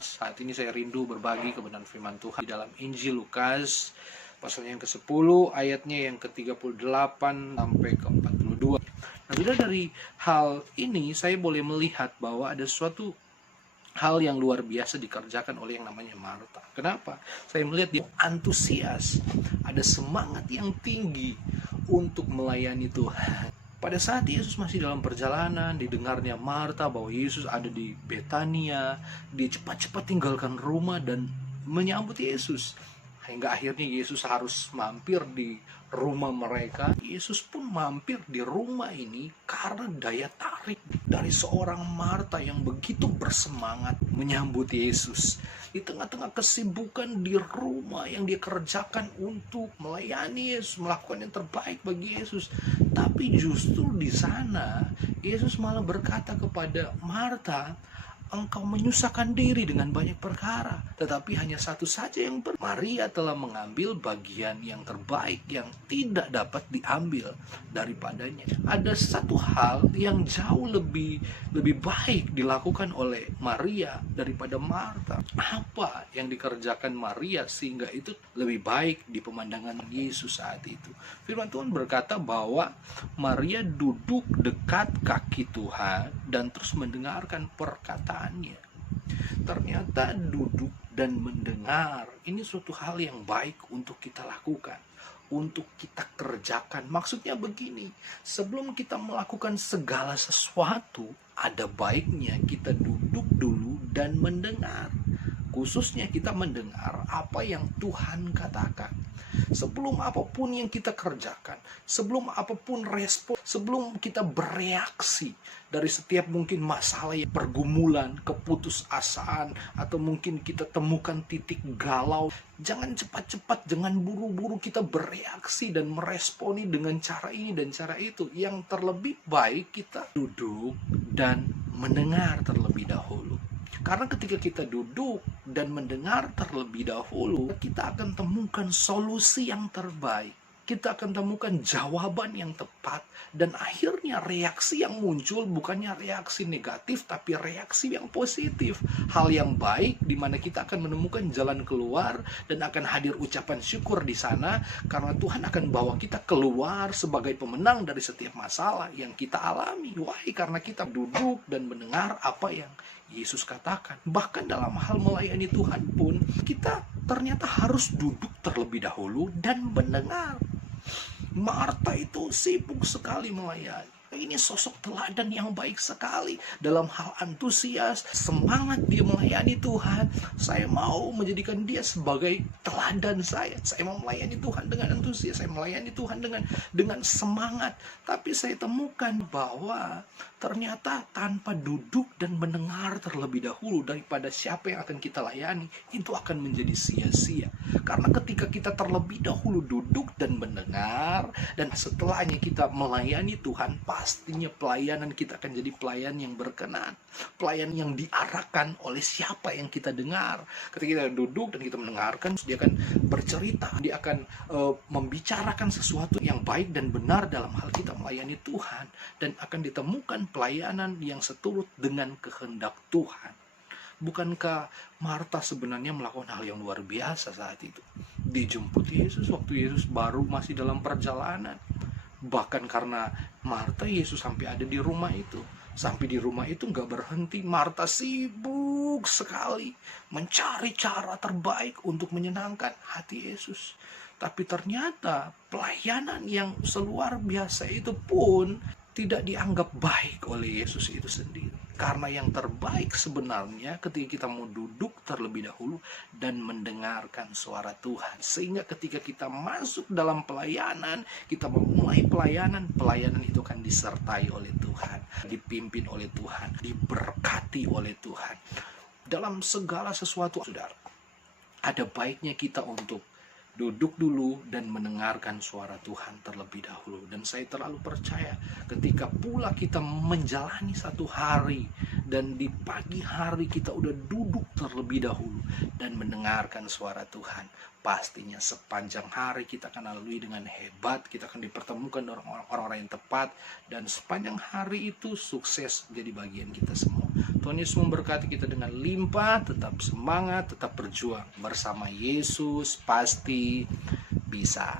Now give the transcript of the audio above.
Saat ini saya rindu berbagi kebenaran firman Tuhan di dalam Injil Lukas pasal yang ke-10 ayatnya yang ke-38 sampai ke-42. Nah, bila dari hal ini saya boleh melihat bahwa ada suatu hal yang luar biasa dikerjakan oleh yang namanya Marta. Kenapa? Saya melihat dia antusias, ada semangat yang tinggi untuk melayani Tuhan. Pada saat Yesus masih dalam perjalanan, didengarnya Marta bahwa Yesus ada di Betania. Dia cepat-cepat tinggalkan rumah dan menyambut Yesus. Hingga akhirnya Yesus harus mampir di rumah mereka. Yesus pun mampir di rumah ini karena daya tarik dari seorang Marta yang begitu bersemangat menyambut Yesus. Di tengah-tengah kesibukan di rumah yang dia kerjakan untuk melayani Yesus, melakukan yang terbaik bagi Yesus. Tapi justru di sana Yesus malah berkata kepada Marta, engkau menyusahkan diri dengan banyak perkara, tetapi hanya satu saja yang Maria telah mengambil bagian yang terbaik yang tidak dapat diambil daripadanya. Ada satu hal yang jauh lebih baik dilakukan oleh Maria daripada Marta. Apa yang dikerjakan Maria sehingga itu lebih baik di pemandangan Yesus saat itu? Firman Tuhan berkata bahwa Maria duduk dekat kaki Tuhan dan terus mendengarkan perkataan. Ternyata duduk dan mendengar ini suatu hal yang baik untuk kita lakukan, untuk kita kerjakan. Maksudnya begini, sebelum kita melakukan segala sesuatu, ada baiknya kita duduk dulu dan mendengar. Khususnya kita mendengar apa yang Tuhan katakan. Sebelum apapun yang kita kerjakan, sebelum apapun respon, sebelum kita bereaksi dari setiap mungkin masalah, pergumulan, keputusasaan, atau mungkin kita temukan titik galau, jangan cepat-cepat, jangan buru-buru kita bereaksi dan meresponi dengan cara ini dan cara itu. Yang terlebih baik kita duduk dan mendengar terlebih dahulu. Karena ketika kita duduk dan mendengar terlebih dahulu, kita akan temukan solusi yang terbaik. Kita akan temukan jawaban yang tepat. Dan akhirnya reaksi yang muncul bukannya reaksi negatif, tapi reaksi yang positif. Hal yang baik di mana kita akan menemukan jalan keluar dan akan hadir ucapan syukur di sana. Karena Tuhan akan bawa kita keluar sebagai pemenang dari setiap masalah yang kita alami. Why? Karena kita duduk dan mendengar apa yang Yesus katakan. Bahkan dalam hal melayani Tuhan pun, kita ternyata harus duduk terlebih dahulu dan mendengar. Marta itu sibuk sekali melayani. Ini sosok teladan yang baik sekali dalam hal antusias, semangat dia melayani Tuhan. Saya mau menjadikan dia sebagai teladan saya. Saya mau melayani Tuhan dengan antusias, saya melayani Tuhan dengan semangat. Tapi saya temukan bahwa ternyata tanpa duduk dan mendengar terlebih dahulu daripada siapa yang akan kita layani, itu akan menjadi sia-sia. Karena ketika kita terlebih dahulu duduk dan mendengar, dan setelahnya kita melayani Tuhan, pastinya pelayanan kita akan jadi pelayan yang berkenan, pelayan yang diarahkan oleh siapa yang kita dengar. Ketika kita duduk dan kita mendengarkan, dia akan bercerita, dia akan membicarakan sesuatu yang baik dan benar dalam hal kita melayani Tuhan, dan akan ditemukan pelayanan yang seturut dengan kehendak Tuhan. Bukankah Marta sebenarnya melakukan hal yang luar biasa saat itu? Dijemput Yesus waktu Yesus baru masih dalam perjalanan. Bahkan karena Marta, Yesus sampai ada di rumah itu. Sampai di rumah itu nggak berhenti. Marta sibuk sekali mencari cara terbaik untuk menyenangkan hati Yesus. Tapi ternyata pelayanan yang seluar biasa itu pun tidak dianggap baik oleh Yesus itu sendiri. Karena yang terbaik sebenarnya ketika kita mau duduk terlebih dahulu dan mendengarkan suara Tuhan. Sehingga ketika kita masuk dalam pelayanan, kita memulai pelayanan itu akan disertai oleh Tuhan, dipimpin oleh Tuhan, diberkati oleh Tuhan. Dalam segala sesuatu, saudara, ada baiknya kita untuk duduk dulu dan mendengarkan suara Tuhan terlebih dahulu. Dan saya terlalu percaya ketika pula kita menjalani satu hari dan di pagi hari kita udah duduk terlebih dahulu dan mendengarkan suara Tuhan, pastinya sepanjang hari kita akan lalui dengan hebat. Kita akan dipertemukan dengan orang-orang yang tepat, dan sepanjang hari itu sukses menjadi bagian kita semua. Tuhan Yesus memberkati kita dengan limpah. Tetap semangat, tetap berjuang. Bersama Yesus pasti bisa.